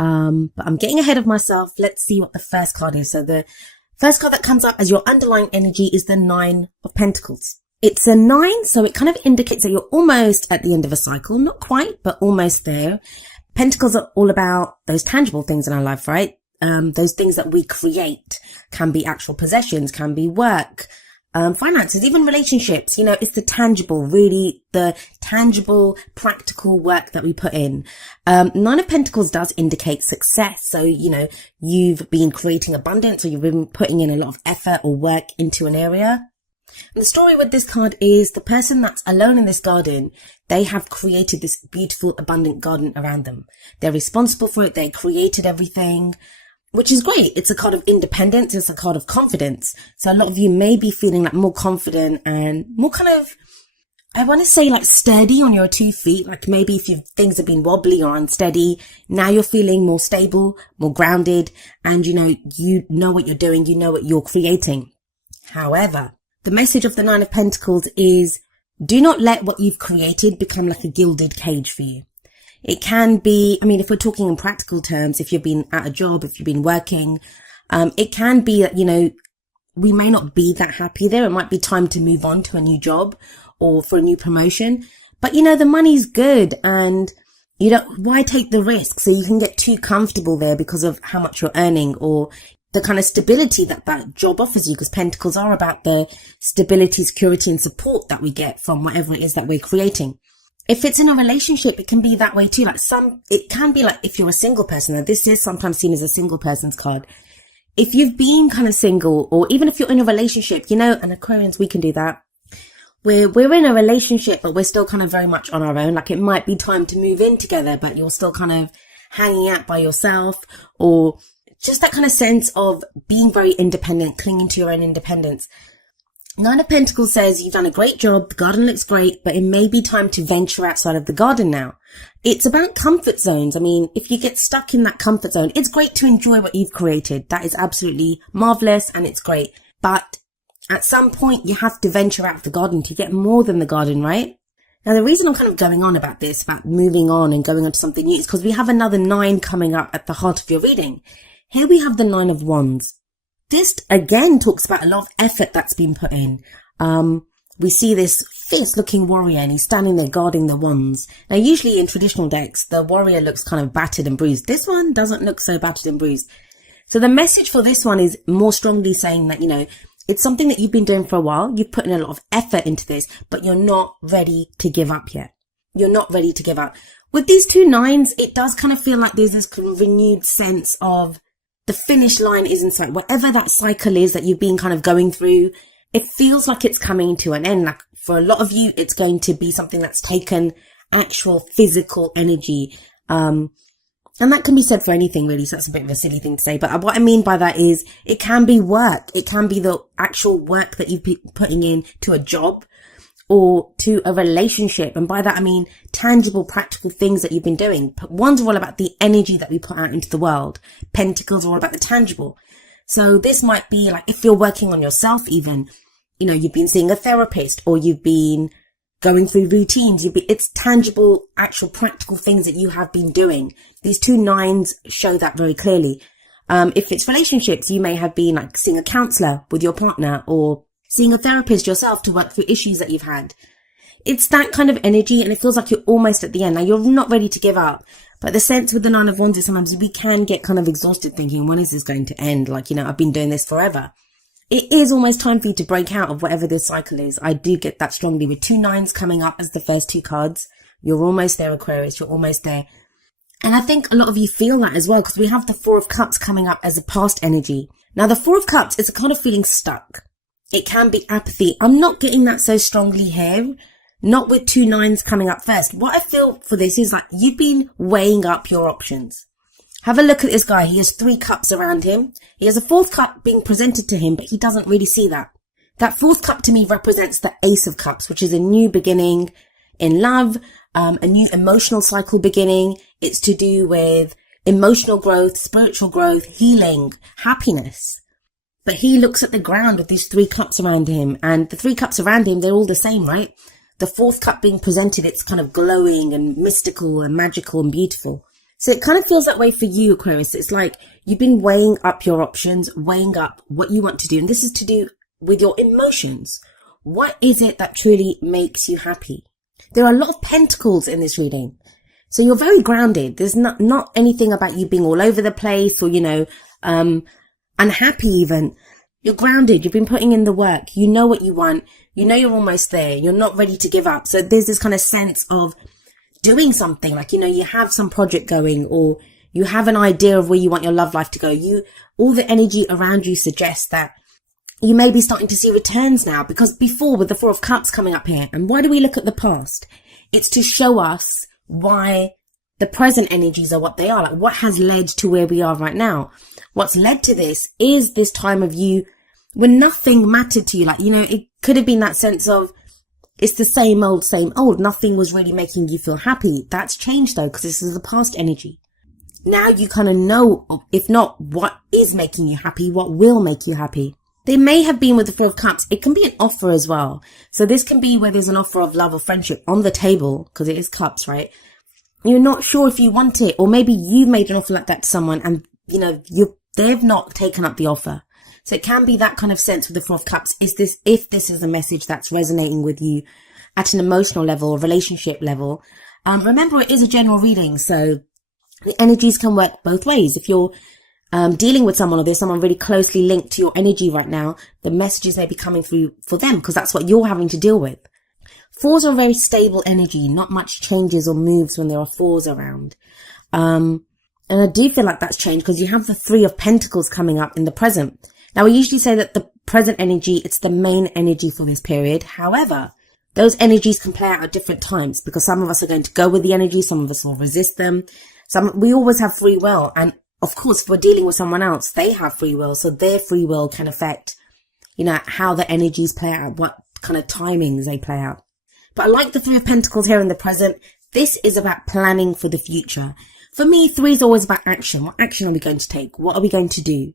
But I'm getting ahead of myself. Let's see what the first card is. So the first card that comes up as your underlying energy is the 9 of Pentacles. It's a 9, so it kind of indicates that you're almost at the end of a cycle. Not quite, but almost there. Pentacles are all about those tangible things in our life, right? Those things that we create. Can be actual possessions, can be work, finances, even relationships. You know, it's the tangible, really the tangible, practical work that we put in. 9 of Pentacles does indicate success. So, you know, you've been creating abundance, or you've been putting in a lot of effort or work into an area. And the story with this card is the person that's alone in this garden, they have created this beautiful, abundant garden around them. They're responsible for it. They created everything, which is great. It's a card of independence. It's a card of confidence. So a lot of you may be feeling like more confident and more kind of, I want to say like sturdy on your 2 feet. Like maybe if things have been wobbly or unsteady, now you're feeling more stable, more grounded, and you know what you're doing. You know what you're creating. However, the message of the 9 of Pentacles is do not let what you've created become like a gilded cage for you. It can be, I mean, if we're talking in practical terms, if you've been at a job, if you've been working, it can be that, you know, we may not be that happy there. It might be time to move on to a new job or for a new promotion. But, you know, the money's good and why take the risk? So you can get too comfortable there because of how much you're earning or the kind of stability that that job offers you, because Pentacles are about the stability, security and support that we get from whatever it is that we're creating. If it's in a relationship, it can be that way too. It can be like if you're a single person, and this is sometimes seen as a single person's card. If you've been kind of single, or even if you're in a relationship, you know, and Aquarians, we can do that. We're in a relationship, but we're still kind of very much on our own. Like it might be time to move in together, but you're still kind of hanging out by yourself, or just that kind of sense of being very independent, clinging to your own independence. 9 of Pentacles says you've done a great job, the garden looks great, but it may be time to venture outside of the garden now. It's about comfort zones. I mean, if you get stuck in that comfort zone, it's great to enjoy what you've created. That is absolutely marvelous and it's great. But at some point, you have to venture out of the garden to get more than the garden, right? Now, the reason I'm kind of going on about this, about moving on and going on to something new, is because we have another 9 coming up at the heart of your reading. Here we have the 9 of Wands. This again talks about a lot of effort that's been put in. We see this fierce looking warrior and he's standing there guarding the wands. Now, usually in traditional decks, the warrior looks kind of battered and bruised. This one doesn't look so battered and bruised. So the message for this one is more strongly saying that, you know, it's something that you've been doing for a while. You've put in a lot of effort into this, but you're not ready to give up yet. You're not ready to give up. With these 2 9s, it does kind of feel like there's this renewed sense of the finish line is in sight. Whatever that cycle is that you've been kind of going through, it feels like it's coming to an end. Like for a lot of you, it's going to be something that's taken actual physical energy. And that can be said for anything really. So that's a bit of a silly thing to say. But what I mean by that is it can be work. It can be the actual work that you've been putting in to a job or to a relationship. And by that, I mean tangible, practical things that you've been doing. One's all about the energy that we put out into the world. Pentacles are all about the tangible. So this might be like if you're working on yourself even, you know, you've been seeing a therapist or you've been going through routines. It's tangible, actual practical things that you have been doing. These 2 9s show that very clearly. If it's relationships, you may have been like seeing a counselor with your partner or seeing a therapist yourself to work through issues that you've had. It's that kind of energy and it feels like you're almost at the end. Now, you're not ready to give up. But the sense with the 9 of Wands is sometimes we can get kind of exhausted thinking, when is this going to end? Like, you know, I've been doing this forever. It is almost time for you to break out of whatever this cycle is. I do get that strongly with 2 9s coming up as the first 2 cards. You're almost there, Aquarius. You're almost there. And I think a lot of you feel that as well because we have the 4 of Cups coming up as a past energy. Now, the 4 of Cups is a kind of feeling stuck. It can be apathy. I'm not getting that so strongly here. Not with 2 9s coming up first. What I feel for this is like you've been weighing up your options. Have a look at this guy. He has 3 cups around him. He has a 4th cup being presented to him, but he doesn't really see that. That 4th cup to me represents the Ace of Cups, which is a new beginning in love, a new emotional cycle beginning. It's to do with emotional growth, spiritual growth, healing, happiness. But he looks at the ground with these 3 cups around him, and the 3 cups around him, they're all the same, right? The 4th cup being presented, it's kind of glowing and mystical and magical and beautiful. So it kind of feels that way for you, Aquarius. It's like you've been weighing up your options, weighing up what you want to do. And this is to do with your emotions. What is it that truly makes you happy? There are a lot of pentacles in this reading. So you're very grounded. There's not anything about you being all over the place or, unhappy even. You're grounded. You've been putting in the work. You know what you want. You know you're almost there. You're not ready to give up. So there's this kind of sense of doing something, like, you have some project going, or you have an idea of where you want your love life to go. All the energy around you suggests that you may be starting to see returns now, because before, with the Four of Cups coming up here, and why do we look at the past? It's to show us why the present energies are what they are, like what has led to where we are right now. What's led to this is this time of you when nothing mattered to you. Like, it could have been that sense of, it's the same old. Nothing was really making you feel happy. That's changed though, because this is the past energy. Now you kind of know, if not what is making you happy, what will make you happy. They may have been with the Four of Cups. It can be an offer as well. So this can be where there's an offer of love or friendship on the table, because it is cups, right? You're not sure if you want it, or maybe you've made an offer like that to someone and, they've not taken up the offer. So it can be that kind of sense with the Four of Cups. If this is a message that's resonating with you at an emotional level, relationship level, remember it is a general reading. So the energies can work both ways. If you're dealing with someone, or there's someone really closely linked to your energy right now, the messages may be coming through for them, because that's what you're having to deal with. Fours are a very stable energy. Not much changes or moves when there are fours around. And I do feel like that's changed, because you have the Three of Pentacles coming up in the present. Now, we usually say that the present energy, it's the main energy for this period. However, those energies can play out at different times, because some of us are going to go with the energy. Some of us will resist them. We always have free will. And of course, if we're dealing with someone else, they have free will. So their free will can affect, how the energies play out, what kind of timings they play out. But I like the Three of Pentacles here in the present. This is about planning for the future. For me, 3 is always about action. What action are we going to take? What are we going to do?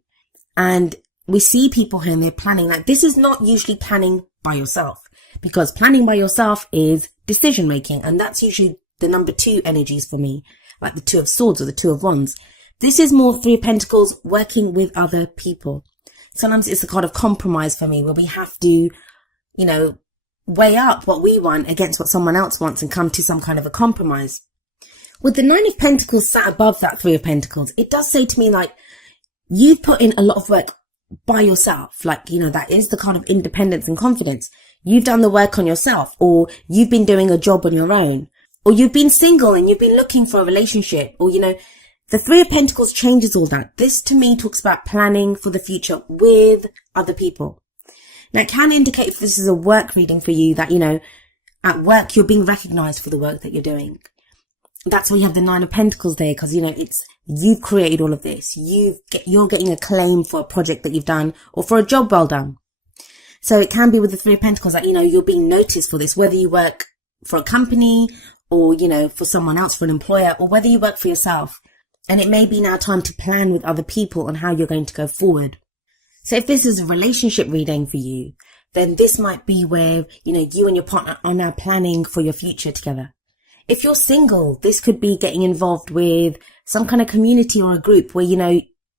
And we see people here and they're planning. Like, this is not usually planning by yourself, because planning by yourself is decision making. And that's usually the number 2 energies for me, like the Two of Swords or the Two of Wands. This is more Three of Pentacles, working with other people. Sometimes it's a kind of compromise for me, where we have to, weigh up what we want against what someone else wants and come to some kind of a compromise. With the Nine of Pentacles sat above that Three of Pentacles, it does say to me, like, you've put in a lot of work by yourself. Like, that is the kind of independence and confidence. You've done the work on yourself, or you've been doing a job on your own, or you've been single and you've been looking for a relationship, or, the Three of Pentacles changes all that. This to me talks about planning for the future with other people. Now, it can indicate, if this is a work reading for you, that, at work, you're being recognized for the work that you're doing. That's why you have the Nine of Pentacles there, because, you've created all of this. You're getting acclaim for a project that you've done, or for a job well done. So it can be with the Three of Pentacles that, you're being noticed for this, whether you work for a company, or, for someone else, for an employer, or whether you work for yourself. And it may be now time to plan with other people on how you're going to go forward. So if this is a relationship reading for you, then this might be where, you and your partner are now planning for your future together. If you're single, this could be getting involved with some kind of community or a group where,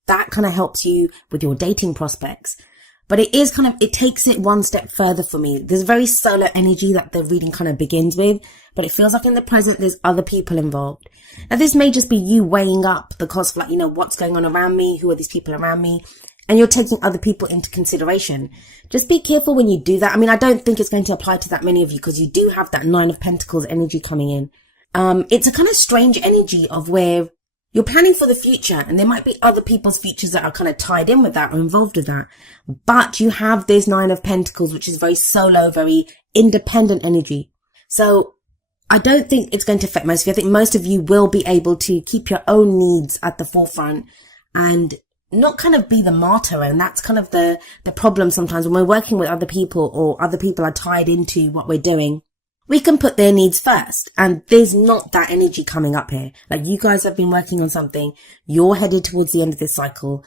that kind of helps you with your dating prospects. But it takes it one step further for me. There's very solar energy that the reading kind of begins with, but it feels like in the present, there's other people involved. Now, this may just be you weighing up the cost of, what's going on around me? Who are these people around me? And you're taking other people into consideration. Just be careful when you do that. I mean, I don't think it's going to apply to that many of you, because you do have that Nine of Pentacles energy coming in. It's a kind of strange energy of where you're planning for the future, and there might be other people's futures that are kind of tied in with that or involved with that. But you have this Nine of Pentacles, which is very solo, very independent energy. So I don't think it's going to affect most of you. I think most of you will be able to keep your own needs at the forefront and not kind of be the martyr. And that's kind of the problem sometimes when we're working with other people, or other people are tied into what we're doing. We can put their needs first, and there's not that energy coming up here. Like, you guys have been working on something, you're headed towards the end of this cycle.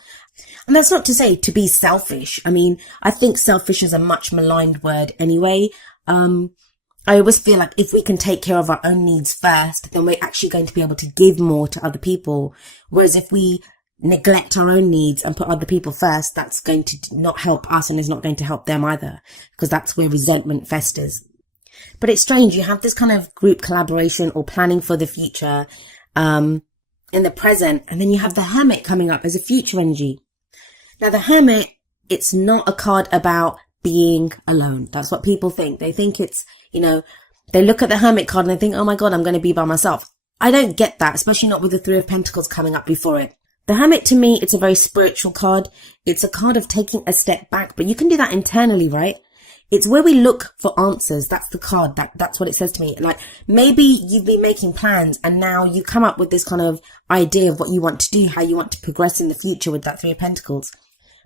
And that's not to say to be selfish. I mean, I think selfish is a much maligned word anyway. I I always feel like if we can take care of our own needs first, then we're actually going to be able to give more to other people. Whereas if we neglect our own needs and put other people first, that's going to not help us and is not going to help them either, because that's where resentment festers. But it's strange. You have this kind of group collaboration or planning for the future, in the present. And then you have the Hermit coming up as a future energy. Now the Hermit, it's not a card about being alone. That's what people think. They think it's, they look at the Hermit card and they think, oh my God, I'm going to be by myself. I don't get that, especially not with the Three of Pentacles coming up before it. The Hermit, to me, it's a very spiritual card. It's a card of taking a step back, but you can do that internally, right? It's where we look for answers. That's the card. That's what it says to me. Like, maybe you've been making plans and now you come up with this kind of idea of what you want to do, how you want to progress in the future with that Three of Pentacles.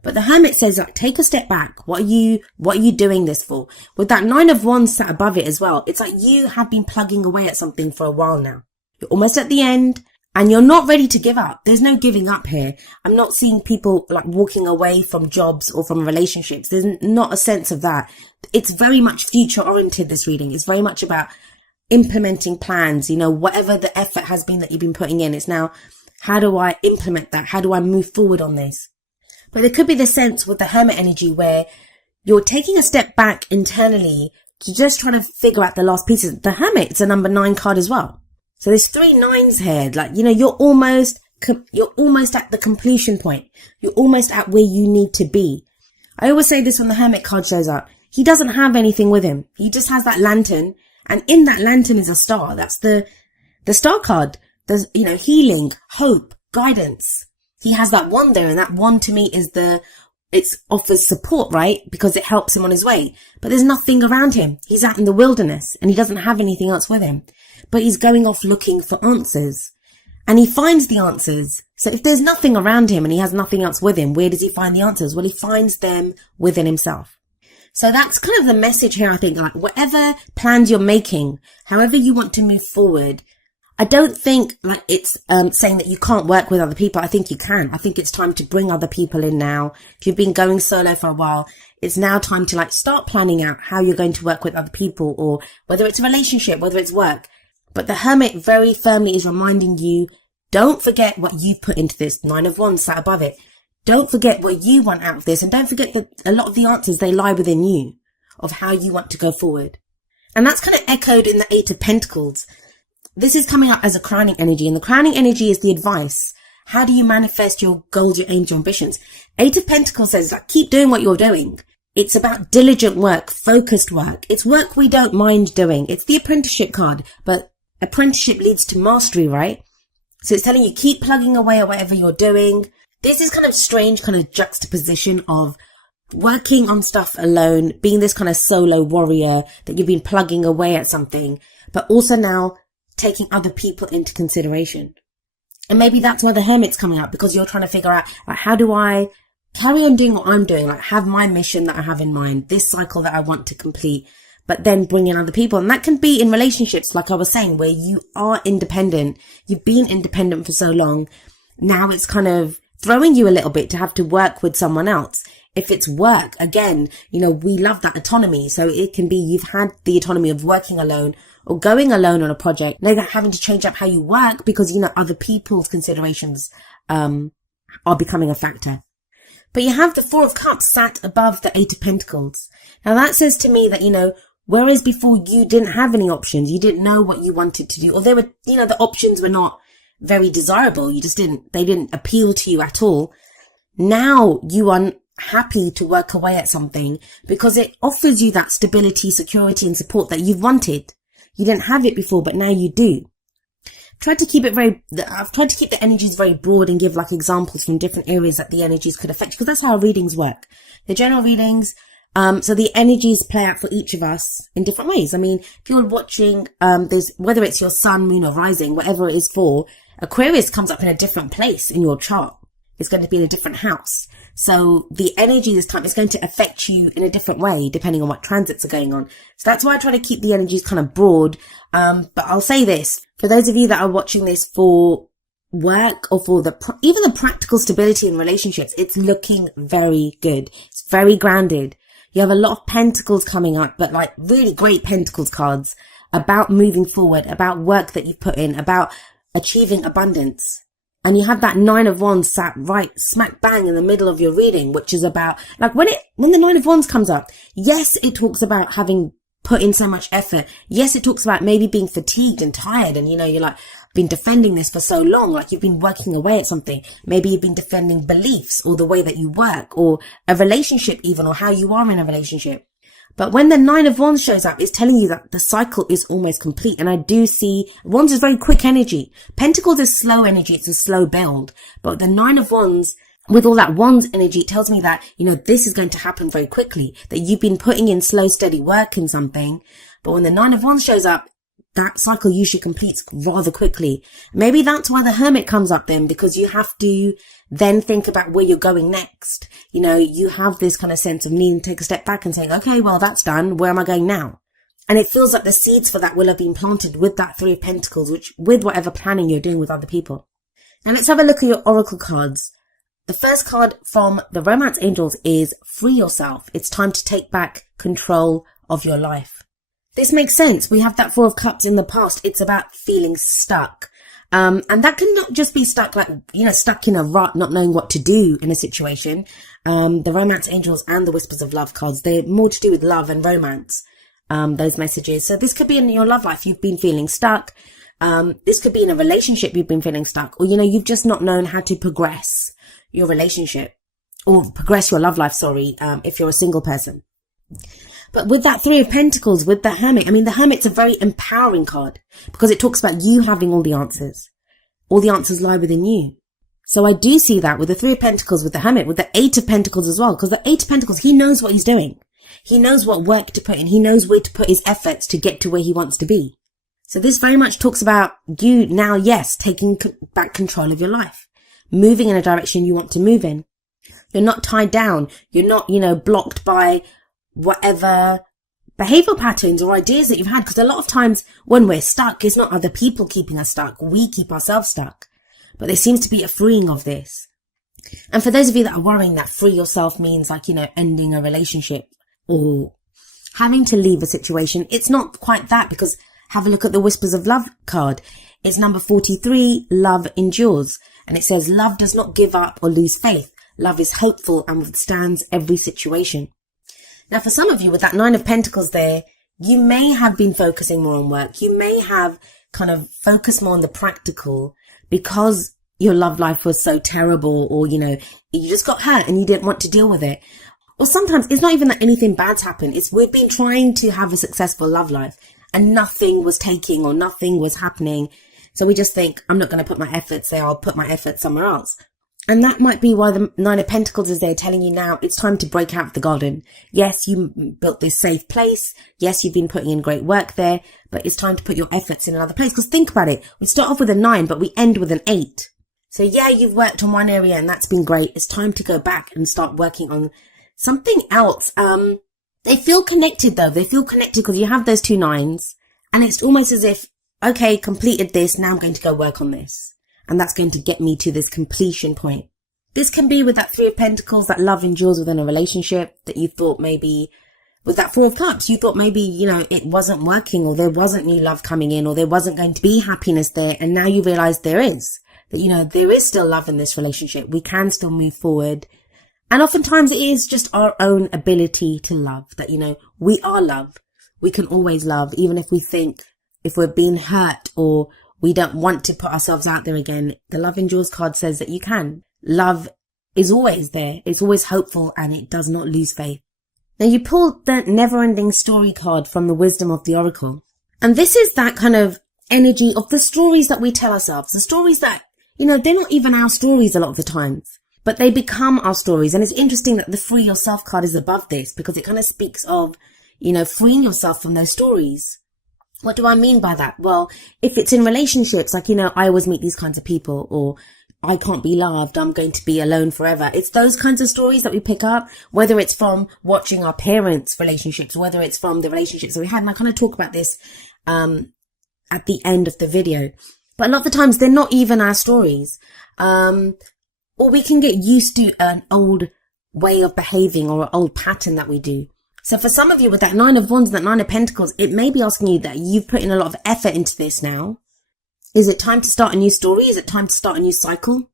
But the Hermit says, like, take a step back. What are you doing this for? With that Nine of Wands sat above it as well. It's like you have been plugging away at something for a while now. You're almost at the end and you're not ready to give up. There's no giving up here. I'm not seeing people like walking away from jobs or from relationships. There's not a sense of that. It's very much future oriented, this reading. It's very much about implementing plans, whatever the effort has been that you've been putting in. It's now, how do I implement that? How do I move forward on this? But there could be the sense with the Hermit energy where you're taking a step back internally to just try to figure out the last pieces. The Hermit, it's a number 9 card as well. So there's 3 9s here. Like, you're almost at the completion point. You're almost at where you need to be. I always say this when the Hermit card shows up. He doesn't have anything with him. He just has that lantern. And in that lantern is a star. That's the star card. There's, healing, hope, guidance. He has that wand there, and that wand to me is it offers support, right? Because it helps him on his way. But there's nothing around him. He's out in the wilderness and he doesn't have anything else with him. But he's going off looking for answers. And he finds the answers. So if there's nothing around him and he has nothing else with him, where does he find the answers? Well, he finds them within himself. So that's kind of the message here, I think. Like, whatever plans you're making, however you want to move forward, I don't think like it's saying that you can't work with other people. I think you can. I think it's time to bring other people in now. If you've been going solo for a while, it's now time to start planning out how you're going to work with other people, or whether it's a relationship, whether it's work. But the Hermit very firmly is reminding you, don't forget what you've put into this. 9 of Wands sat above it. Don't forget what you want out of this. And don't forget that a lot of the answers, they lie within you of how you want to go forward. And that's kind of echoed in the 8 of Pentacles. This is coming up as a crowning energy, and the crowning energy is the advice. How do you manifest your goals, your aims, your ambitions? 8 of Pentacles says, keep doing what you're doing. It's about diligent work, focused work. It's work we don't mind doing. It's the apprenticeship card, but apprenticeship leads to mastery, right? So it's telling you, keep plugging away at whatever you're doing. This is kind of strange kind of juxtaposition of working on stuff alone, being this kind of solo warrior that you've been plugging away at something, but also now taking other people into consideration. And maybe that's why the Hermit's coming up, because you're trying to figure out, how do I carry on doing what I'm doing? Have my mission that I have in mind, this cycle that I want to complete, but then bring in other people. And that can be in relationships, like I was saying, where you are independent. You've been independent for so long. Now it's kind of throwing you a little bit to have to work with someone else. If it's work, again, we love that autonomy. So it can be you've had the autonomy of working alone or going alone on a project, now that having to change up how you work because, other people's considerations are becoming a factor. But you have the 4 of Cups sat above the 8 of Pentacles. Now that says to me that, whereas before you didn't have any options, you didn't know what you wanted to do, or they were, the options were not very desirable. They didn't appeal to you at all. Now you are happy to work away at something because it offers you that stability, security and support that you've wanted. You didn't have it before, but now you do. I've tried to keep the energies very broad and give examples from different areas that the energies could affect, because that's how our readings work. The general readings, so the energies play out for each of us in different ways. I mean, if you're watching, whether it's your sun, moon or rising, whatever it is for, Aquarius comes up in a different place in your chart. It's going to be in a different house. So the energy this time is going to affect you in a different way, depending on what transits are going on. So that's why I try to keep the energies kind of broad. But I'll say this, for those of you that are watching this for work or for even the practical stability in relationships, it's looking very good. It's very grounded. You have a lot of pentacles coming up, but like really great pentacles cards about moving forward, about work that you've put in, about achieving abundance. And you have that 9 of Wands sat right smack bang in the middle of your reading, which is about, like, when the 9 of Wands comes up, yes, it talks about having put in so much effort. Yes, it talks about maybe being fatigued and tired, and you're like, been defending this for so long, like you've been working away at something. Maybe you've been defending beliefs or the way that you work or a relationship even, or how you are in a relationship. But when the 9 of Wands shows up, it's telling you that the cycle is almost complete. And I do see Wands is very quick energy. Pentacles is slow energy. It's a slow build. But the 9 of Wands, with all that Wands energy, it tells me that, this is going to happen very quickly, that you've been putting in slow, steady work in something. But when the 9 of Wands shows up, that cycle usually completes rather quickly. Maybe that's why the Hermit comes up then, because you have to then think about where you're going next. You have this kind of sense of needing to take a step back and saying, okay, well, that's done. Where am I going now? And it feels like the seeds for that will have been planted with that 3 of Pentacles, with whatever planning you're doing with other people. Now let's have a look at your Oracle cards. The first card from the Romance Angels is Free Yourself. It's time to take back control of your life. This makes sense. We have that 4 of Cups in the past. It's about feeling stuck. And that can not just be stuck like, stuck in a rut, not knowing what to do in a situation. The Romance Angels and the Whispers of Love cards, they're more to do with love and romance, those messages. So this could be in your love life. You've been feeling stuck. This could be in a relationship. You've been feeling stuck, or, you've just not known how to progress your relationship or progress your love life. If you're a single person. But with that 3 of Pentacles, with the Hermit, the Hermit's a very empowering card because it talks about you having all the answers. All the answers lie within you. So I do see that with the 3 of Pentacles, with the Hermit, with the 8 of Pentacles as well, because the 8 of Pentacles, he knows what he's doing. He knows what work to put in. He knows where to put his efforts to get to where he wants to be. So this very much talks about you now, yes, taking back control of your life, moving in a direction you want to move in. You're not tied down. You're not, blocked by whatever behavioral patterns or ideas that you've had. Because a lot of times when we're stuck, it's not other people keeping us stuck. We keep ourselves stuck. But there seems to be a freeing of this. And for those of you that are worrying that free yourself means like, ending a relationship or having to leave a situation, it's not quite that, because have a look at the Whispers of Love card. It's number 43, Love Endures. And it says, love does not give up or lose faith. Love is hopeful and withstands every situation. Now, for some of you with that 9 of Pentacles there, you may have been focusing more on work. You may have kind of focused more on the practical because your love life was so terrible, or, you just got hurt and you didn't want to deal with it. Or sometimes it's not even that anything bad's happened. It's we've been trying to have a successful love life and nothing was taking or nothing was happening. So we just think, I'm not going to put my efforts there. I'll put my efforts somewhere else. And that might be why the 9 of Pentacles is there telling you now it's time to break out of the garden. Yes, you built this safe place. Yes, you've been putting in great work there, but it's time to put your efforts in another place. Because think about it. We start off with a 9, but we end with an 8. So yeah, you've worked on one area and that's been great. It's time to go back and start working on something else. They feel connected though. They feel connected because you have those 2 9s and it's almost as if, okay, completed this. Now I'm going to go work on this. And that's going to get me to this completion point. This can be with that 3 of Pentacles, that love endures within a relationship that you thought maybe, with that 4 of Cups, you thought maybe, it wasn't working, or there wasn't new love coming in, or there wasn't going to be happiness there. And now you realize there is, that, there is still love in this relationship. We can still move forward. And oftentimes it is just our own ability to love that, we are love. We can always love, even if we think, if we're being hurt or we don't want to put ourselves out there again. The Love Endures card says that you can. Love is always there. It's always hopeful and it does not lose faith. Now you pulled the Never-Ending Story card from the Wisdom of the Oracle. And this is that kind of energy of the stories that we tell ourselves. The stories that, they're not even our stories a lot of the times, but they become our stories. And it's interesting that the Free Yourself card is above this because it kind of speaks of, freeing yourself from those stories. What do I mean by that? Well, if it's in relationships, like, I always meet these kinds of people, or I can't be loved, I'm going to be alone forever. It's those kinds of stories that we pick up, whether it's from watching our parents' relationships, whether it's from the relationships that we had. And I kind of talk about this, at the end of the video. But a lot of the times they're not even our stories. Or we can get used to an old way of behaving or an old pattern that we do. So for some of you with that 9 of Wands and that 9 of Pentacles, it may be asking you that you've put in a lot of effort into this now. Is it time to start a new story? Is it time to start a new cycle?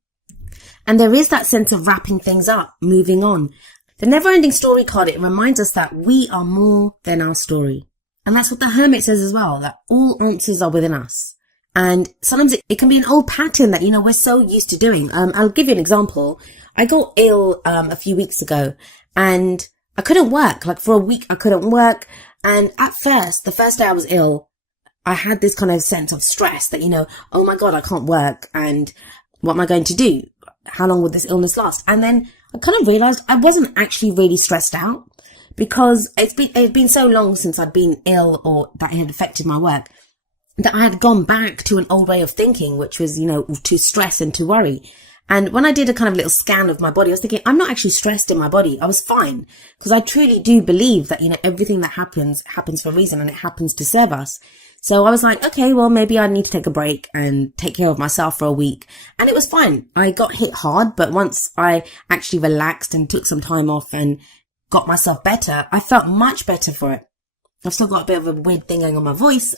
And there is that sense of wrapping things up, moving on. The never-ending story card, it reminds us that we are more than our story. And that's what the Hermit says as well, that all answers are within us. And sometimes it can be an old pattern that, we're so used to doing. I'll give you an example. I got ill a few weeks ago and I couldn't work. Like for a week, I couldn't work. And at first, the first day I was ill, I had this kind of sense of stress that, oh my God, I can't work. And what am I going to do? How long will this illness last? And then I kind of realized I wasn't actually really stressed out because it's been so long since I'd been ill or that it had affected my work that I had gone back to an old way of thinking, which was, to stress and to worry. And when I did a kind of little scan of my body, I was thinking, I'm not actually stressed in my body. I was fine because I truly do believe that, everything that happens for a reason and it happens to serve us. So I was like, okay, well, maybe I need to take a break and take care of myself for a week. And it was fine. I got hit hard, but once I actually relaxed and took some time off and got myself better, I felt much better for it. I've still got a bit of a weird thing going on my voice,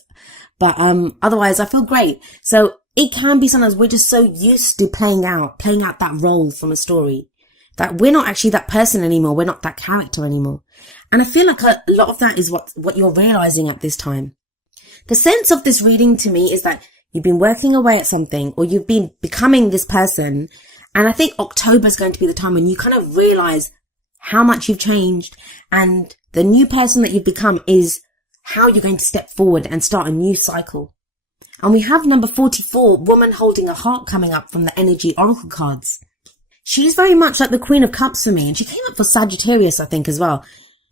but otherwise I feel great. So it can be sometimes we're just so used to playing out that role from a story that we're not actually that person anymore. We're not that character anymore. And I feel like a lot of that is what you're realizing at this time. The sense of this reading to me is that you've been working away at something or you've been becoming this person. And I think October is going to be the time when you kind of realize how much you've changed, and the new person that you've become is how you're going to step forward and start a new cycle. And we have number 44, Woman Holding a Heart, coming up from the Energy Oracle cards. She's very much like the Queen of Cups for me, and she came up for Sagittarius, I think, as well.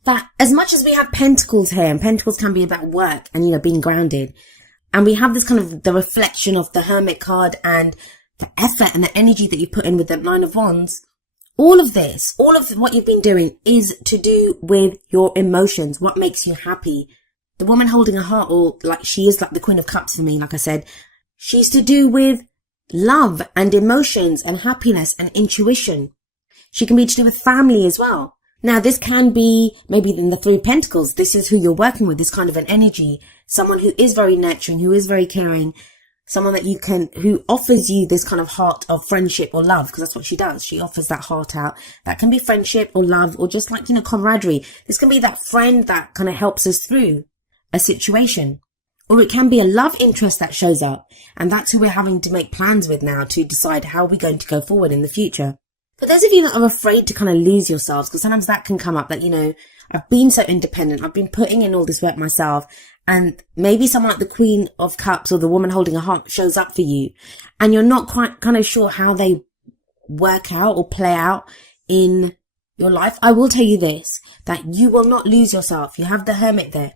That as much as we have Pentacles here, and Pentacles can be about work and, being grounded, and we have this kind of the reflection of the Hermit card and the effort and the energy that you put in with the 9 of Wands, all of what you've been doing is to do with your emotions, what makes you happy. The Woman Holding a Heart, or like she is like the Queen of Cups for me, like I said, she's to do with love and emotions and happiness and intuition. She can be to do with family as well. Now, this can be maybe in the 3 of Pentacles. This is who you're working with, this kind of an energy. Someone who is very nurturing, who is very caring. Someone that who offers you this kind of heart of friendship or love, because that's what she does. She offers that heart out. That can be friendship or love or just like, camaraderie. This can be that friend that kind of helps us through a situation. Or it can be a love interest that shows up. And that's who we're having to make plans with now to decide how we're going to go forward in the future. For those of you that are afraid to kind of lose yourselves, because sometimes that can come up that, I've been so independent. I've been putting in all this work myself. And maybe someone like the Queen of Cups or the Woman Holding a Heart shows up for you. And you're not quite kind of sure how they work out or play out in your life. I will tell you this, that you will not lose yourself. You have the Hermit there.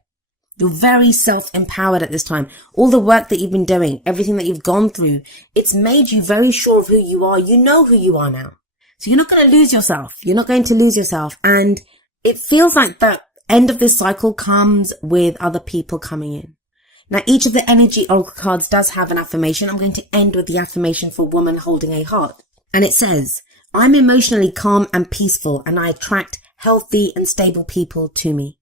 You're very self-empowered at this time. All the work that you've been doing, everything that you've gone through, it's made you very sure of who you are. You know who you are now. So you're not going to lose yourself. You're not going to lose yourself. And it feels like the end of this cycle comes with other people coming in. Now, each of the energy oracle cards does have an affirmation. I'm going to end with the affirmation for Woman Holding a Heart. And it says, I'm emotionally calm and peaceful, and I attract healthy and stable people to me.